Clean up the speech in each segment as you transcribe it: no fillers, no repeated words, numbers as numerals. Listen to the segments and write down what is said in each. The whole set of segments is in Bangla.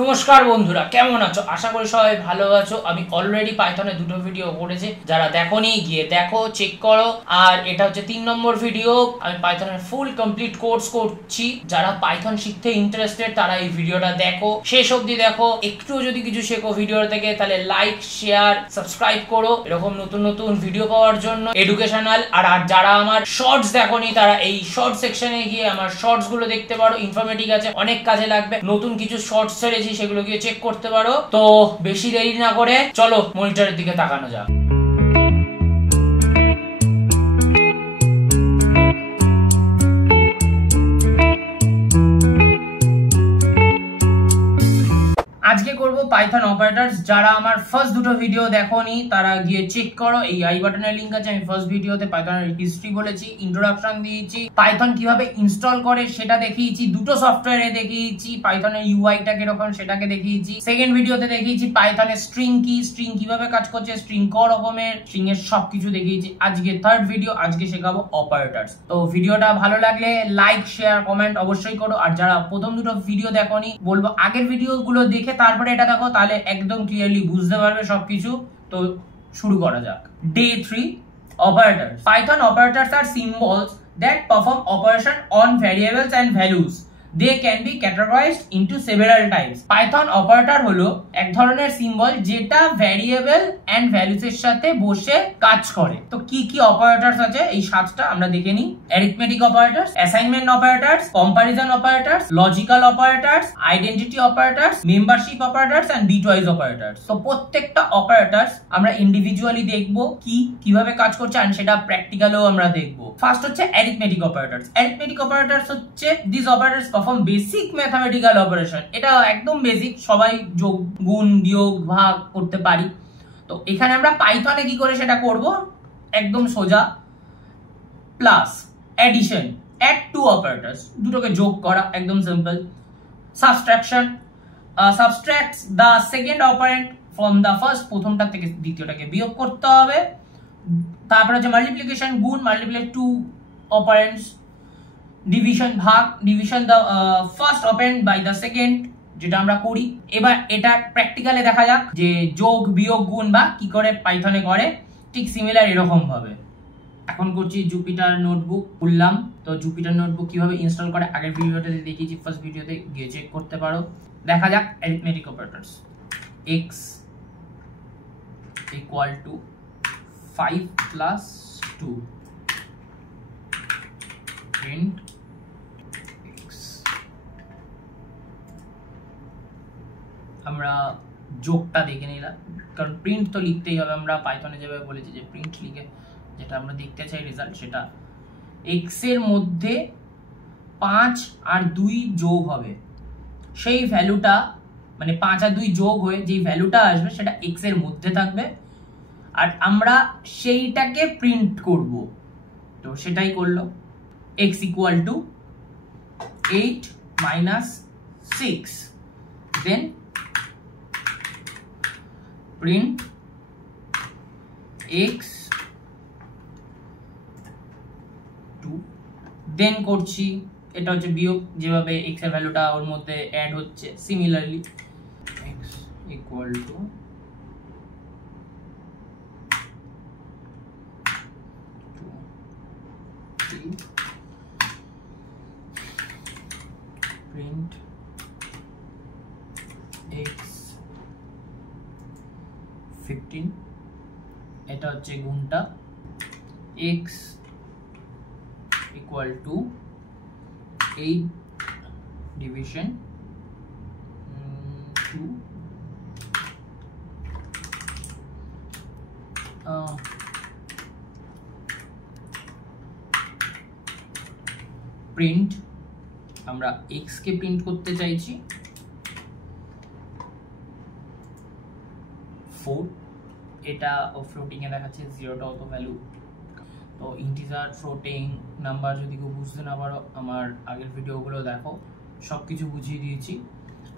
নমস্কার বন্ধুরা, কেমন আছো? আশা করি সবাই ভালো আছো। আমি অলরেডি পাইথনে দুটো ভিডিও করেছি, যারা দেখোনি গিয়ে দেখো, চেক করো। আর এটা হচ্ছে 3 নম্বর ভিডিও। আমি পাইথনের ফুল কমপ্লিট কোর্স করছি। যারা পাইথন শিখতে ইন্টারেস্টেড তারা এই ভিডিওটা দেখো, শেষ অবধি দেখো। একটু যদি কিছু শেখো ভিডিও থেকে তাহলে লাইক, শেয়ার, সাবস্ক্রাইব করো এরকম নতুন নতুন ভিডিও পাওয়ার জন্য, এডুকেশনাল। আর যারা আমার শর্টস দেখোনি তারা এই শর্ট সেকশনে গিয়ে আমার শর্টস গুলো দেখতে পারো। ইনফরমেটিভ আছে, অনেক কাজে লাগবে। নতুন কিছু শর্টস ছেড়েছি, সেগুলো গিয়ে চেক করতে পারো। তো বেশি দেরি না করে চলো মনিটরের দিকে তাকানো যাক। আজকে করব পাইথন অপারেটরস। যারা আমার ফার্স্ট দুটো ভিডিও দেখোনি তারা গিয়ে চেক করো, এই আই বাটনের লিংক আছে। আমি ফার্স্ট ভিডিওতে পাইথনের হিস্ট্রি বলেছি, ইন্ট্রোডাকশন দিয়েছি, পাইথন কিভাবে ইনস্টল করে সেটা দেখিয়েছি, দুটো সফটওয়্যারে দেখিয়েছি, পাইথনের ইউআইটা কিরকম সেটাকে দেখিয়েছি। সেকেন্ড ভিডিওতে দেখিয়েছি পাইথনের স্ট্রিং কি, স্ট্রিং কিভাবে কাজ করছে, স্ট্রিং ক রকমের, স্ট্রিং এর সবকিছু দেখিয়েছি। আজকে থার্ড ভিডিও, আজকে শেখাবো অপারেটরস। তো ভিডিওটা ভালো লাগলে লাইক, শেয়ার, কমেন্ট অবশ্যই করো। আর যারা প্রথম দুটো ভিডিও দেখোনি বলবো আগের ভিডিওগুলো দেখে তারপরে এটা দেখো, তাহলে একদম ক্লিয়ারলি বুঝতে পারবে সবকিছু। তো শুরু করা যাক। Day 3, operators. Python operators are symbols that perform operation on variables and values. They can be categorized into several types. Python operator হলো এক ধরনের সিম্বল যেটা ভ্যারিয়েবল এন্ড ভ্যালুস এর সাথে বসে কাজ করে। তো কি কি অপারেটরস আছে এই 7টা আমরা দেখে নিই। Arithmetic operators, assignment operators, comparison operators, logical operators, identity operators, membership operators and bitwise operators. তো প্রত্যেকটা অপারেটরস আমরা ইন্ডিভিজুয়ালি দেখবো কিভাবে কাজ করছে, আর সেটা প্র্যাকটিক্যালও আমরা দেখবো। ফার্স্ট হচ্ছে অ্যারিথমেটিক অপারেটরস। অ্যারিথমেটিক অপারেটরস হচ্ছে this operators perform basic mathematical operation. এটা একদম বেসিক, সবাই যোগ, গুণ, বিয়োগ, ভাগ করতে পারি। তো এখানে আমরা পাইথনে কি করে সেটা করব, একদম সোজা। Plus, addition, add two operators, দুটোকে যোগ করা, একদম simple. Subtraction, subtracts the second operand from the first, প্রথমটা থেকে দ্বিতীয়টাকে বিয়োগ করতে হবে। তারপর হচ্ছে মাল্টিপ্লিকেশন, গুণ, মাল্টিপ্লাই টু অপারেন্টস। ডিভিশন, ভাগ, division the first operand by the second, যেটা আমরা করি। এবার এটা প্র্যাকটিক্যালে দেখা যাক যে যোগ, বিয়োগ, গুণ বা কি করে পাইথনে করে, ঠিক সিমিলার এরকম ভাবে। এখন করছি জুপিটার নোটবুক খুললাম। তো জুপিটার নোটবুক কিভাবে ইনস্টল করে আগের ভিডিওতে দেখিয়েছি, ফার্স্ট ভিডিওতে গিয়ে চেক করতে পারো। দেখা যাক arithmetic operators. x equal to 5 plus 2, print x। আমরা যোগটা দেখে নিলাম, কারণ প্রিন্ট তো লিখতেই হবে। আমরা পাইথনে যেভাবে বলেছি যে প্রিন্ট লিখে যেটা আমরা দেখতে চাই রেজাল্ট, সেটা x এর মধ্যে 5 আর 2 যোগ হবে, সেই ভ্যালুটা মানে 5 আর 2 যোগ হয়ে যেই ভ্যালুটা আসবে সেটা x এর মধ্যে থাকবে, আর আমরা সেইটাকে প্রিন্ট করব। তো সেটাই করলো। x equal to 8 minus 6, then print x 2, then করছি এটা হচ্ছে বিয়োগ, যেভাবে x এর ভ্যালুটা ওর মধ্যে অ্যাড হচ্ছে, similarly x equal to 2, print x 15, এটা হচ্ছে গুণটা। x equal to 8 division 2, print, আমরা x কে প্রিন্ট করতে চাইছি 4, এটা ফ্লোটিং এ দেখাচ্ছে, 0টা অত ভ্যালু। তো ইন্টিজার, ফ্লোটিং, নাম্বার যদি কেউ বুঝতে না পারো আমার আগের ভিডিওগুলো দেখো, সবকিছু বুঝিয়ে দিয়েছি।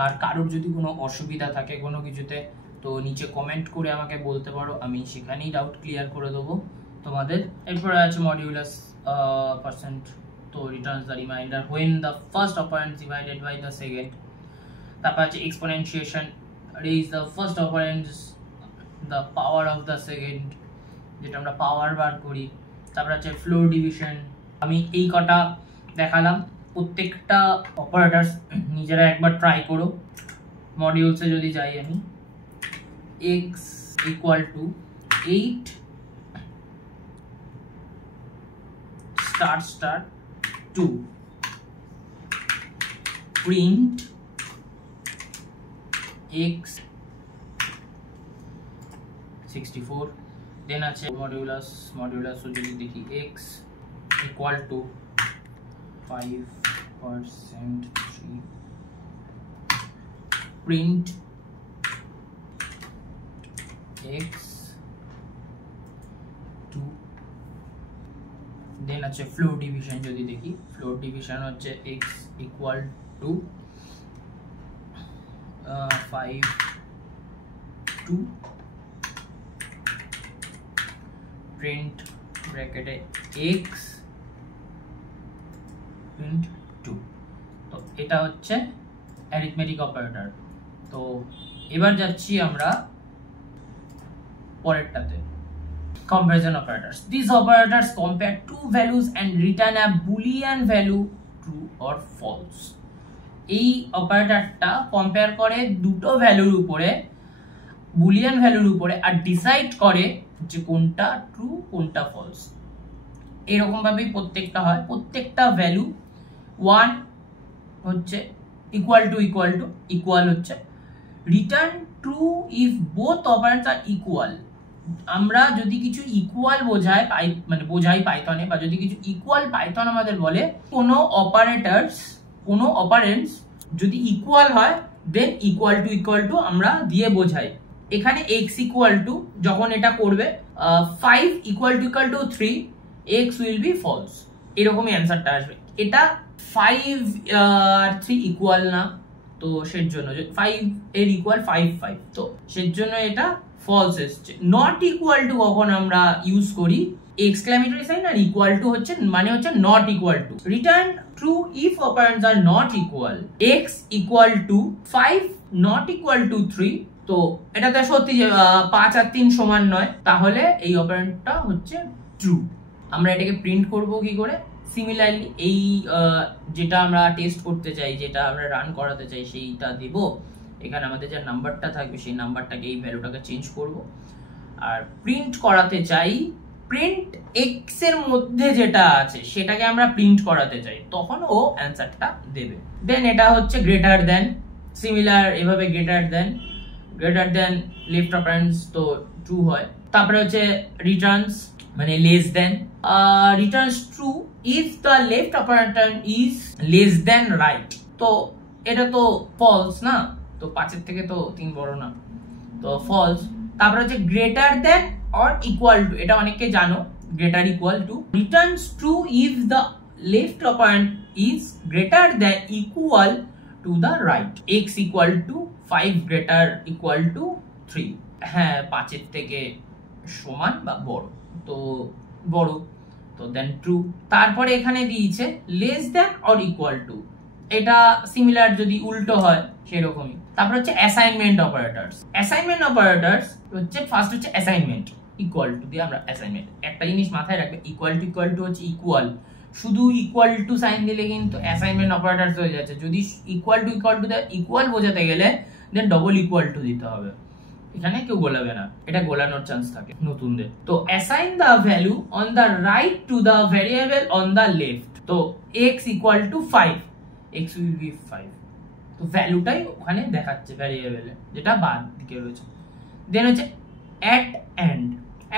আর কারোর যদি কোনো অসুবিধা থাকে কোনো কিছুতে, তো নিচে কমেন্ট করে আমাকে বলতে পারো, আমি সেখানেই ডাউট ক্লিয়ার করে দেবো তোমাদের। এরপরে আছে মডিউলাস percent, তো returns the reminder when the first operand is divided by the second. তারপর আছে এক্সপোনেনশিয়েশন, raise the first operands the power of the second, যেটা আমরা পাওয়ার বার করি। তারপর আছে ফ্লোর ডিভিশন। আমি এই কটা দেখালাম, প্রত্যেকটা অপারেটরস নিজেরা একবার ট্রাই করো। মডিউলসে যদি যাই আমি, x equal to 8 start 2 print x 64, দেন আছে মডিউলাস যদি দেখি x equal to 5% 3 print x 2, দেন আছে ফ্লোর ডিভিশন যদি দেখি, ফ্লোর ডিভিশন হচ্ছে x equal to 5 2 print ব্র্যাকেটে x print 2। তো এটা হচ্ছে অ্যারিথমেটিক অপারেটর। তো এবার যাচ্ছি আমরা পরেরটাতে, comparison operators. These operators compare two values and return a boolean value true or false. এই অপারেটরটা কম্পেয়ার করে দুটো ভ্যালুর উপরে, বুলিয়ান ভ্যালুর উপরে, আর ডিসাইড করে যে কোনটা ট্রু কোনটা ফলস। এরকম ভাবেই প্রত্যেকটা হয়। প্রত্যেকটা ভ্যালু 1 হচ্ছে ইকুয়াল হচ্ছে return true if both operands are equal. আমরা যদি কিছু ইকুয়াল বোঝাই পাইথনে, বা যদি কিছু ইকুয়াল পাইথন আমাদের বলে, কোনো অপারেন্টস যদি ইকুয়াল হয় দেন ইকুয়াল টু আমরা দিয়ে বোঝাই। এখানে x ইকুয়াল টু যখন এটা করবে 5 equal to 3, x will be false, এরকমই অ্যান্সারটা আসবে। এটা 5 আর 3 ইকুয়াল না, তো সের জন্য 5 এর ইকুয়াল 5, তো সের জন্য এটা ফলস এসছে। নট ইকুয়াল টু কখন আমরা ইউজ করি, এক্সক্লেমেটরি সাইন আর ইকুয়াল টু হচ্ছে মানে হচ্ছে not equal to. Return true if operands are not equal, x equal to 5 not equal to 3, তো এটাতে সত্যি যে 5 আর 3 সমান নয়, তাহলে এই অপারেন্টটা হচ্ছে ট্রু। আমরা এটাকে প্রিন্ট করব কি করে? সিমিলারলি এই যেটা আমরা টেস্ট করতে চাই, যেটা আমরা রান করাতে চাই, সেইটা দেব। এখানে আমাদের যে নাম্বারটা থাকবে সেই নাম্বারটাকে, এই ভ্যালুটাকে চেঞ্জ করব। আর প্রিন্ট করাতে চাই প্রিন্ট x এর মধ্যে যেটা আছে সেটাকে আমরা প্রিন্ট করাতে চাই, তখন ও অ্যানসারটা দেবে। দেন এটা হচ্ছে গ্রেটার দেন, সিমিলার এভাবে গ্রেটার দেন লেফট অপারেন্টস তো ট্রু হয়। তারপরে হচ্ছে রিটার্নস মানে less than, Returns true if the left operator is less than right, তো এটা তো ফলস না, তো 5 এর থেকে তো 3 বড় না, তো ফলস। তারপর হচ্ছে greater than or equal to, এটা অনেকে জানো, greater equal to. Returns true if the left operant is greater than equal to the right, x equal to 5 greater equal to 3, হ্যাঁ 5 এর থেকে সমান বা বড়, তো বড়, তো দেন ট্রু। তারপরে এখানে দিয়েছে less than or equal to, এটা সিমিলার যদি উল্টো হয় সেরকমই। তারপর হচ্ছে অ্যাসাইনমেন্ট অপারেটরস হচ্ছে ফার্স্ট হচ্ছে অ্যাসাইনমেন্ট, ইকুয়াল টু দিয়ে আমরা অ্যাসাইনমেন্ট। একটা জিনিস মাথায় রাখবে, ইকুয়াল টু হচ্ছে ইকুয়াল, শুধু ইকুয়াল টু সাইন দিলে কিন্তু অ্যাসাইনমেন্ট অপারেটরস হয়ে যাচ্ছে। যদি ইকুয়াল টু ইকুয়াল বোঝাতে গেলে দেন ডবল ইকুয়াল টু দিতে হবে, এখানে কেউ গোলাবে না, এটা গোলানোর চান্স থাকে নতুনদের। তো assign the value on the right to the variable on the left, তো x equal to 5, x will B 5, তো ভ্যালুটাই ওখানে দেখাচ্ছে ভ্যারিয়েবলে, যেটা বাদ দিকে রয়েছে। দেন হচ্ছে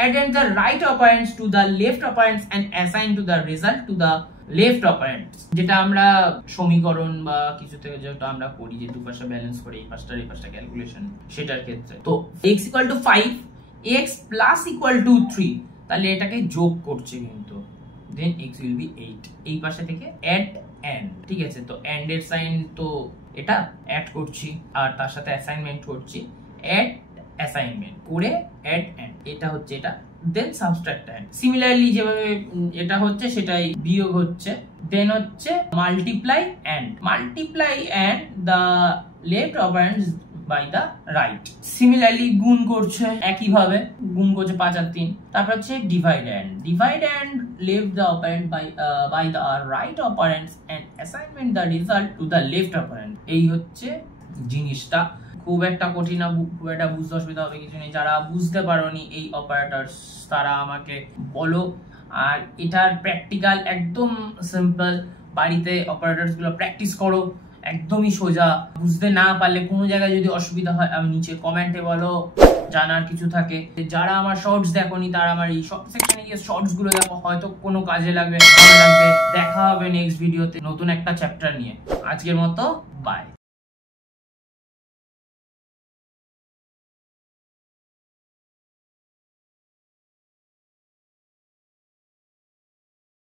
add the right operands to the left operands and assign to the result to the left operands, যেটা আমরা সমীকরণ বা কিছু থেকে যেটা আমরা করি, যে দুপাশে ব্যালেন্স করে এই পাশটা ক্যালকুলেশন, সেটার ক্ষেত্রে। তো x equal to 5, x plus equal to 3, তাহলে এটাকে যোগ করছে কিন্তু, দেন x will be 8, এই পাশে থেকে add and, ঠিক আছে। তো and এর সাইন তো এটা অ্যাড করছি, আর তার সাথে অ্যাসাইনমেন্ট করছি, add অ্যাসাইনমেন্ট করে add and, এটা হচ্ছে এটা, দেন সাবট্রাক্ট and। সিমিলারলি যেভাবে এটা হচ্ছে সেটাই বিয়োগ হচ্ছে, দেন হচ্ছে multiply and the left operands by the right. Similarly গুণ করছে একইভাবে, গুণ করছে 5 আর 3। তারপর হচ্ছে divide and left the operand by the right operands and assignment the result to the left operand. এই হচ্ছে জিনিসটা, খুব একটা কঠিন না, খুব একটা বুঝতে অসুবিধা হবে কিছু নেই। যারা বুঝতে পারোনি এই অপারেটরস তারা আমাকে বলো। আর এটার প্র্যাকটিক্যাল একদম সিম্পল, বাড়িতে অপারেটরস গুলো প্র্যাকটিস করো, একদমই সোজা। বুঝতে না পারলে কোনো জায়গায় যদি অসুবিধা হয় আমি নিচে কমেন্টে বলো, জানার কিছু থাকে। যারা আমার শর্টস দেখোনি তারা আমার এই শর্ট সেকশনে গিয়ে শর্টস গুলো দেখো, হয়তো কোনো কাজে লাগবে, ভালো লাগবে। দেখা হবে নেক্সট ভিডিওতে নতুন একটা চ্যাপ্টার নিয়ে। আজকের মতো বাই।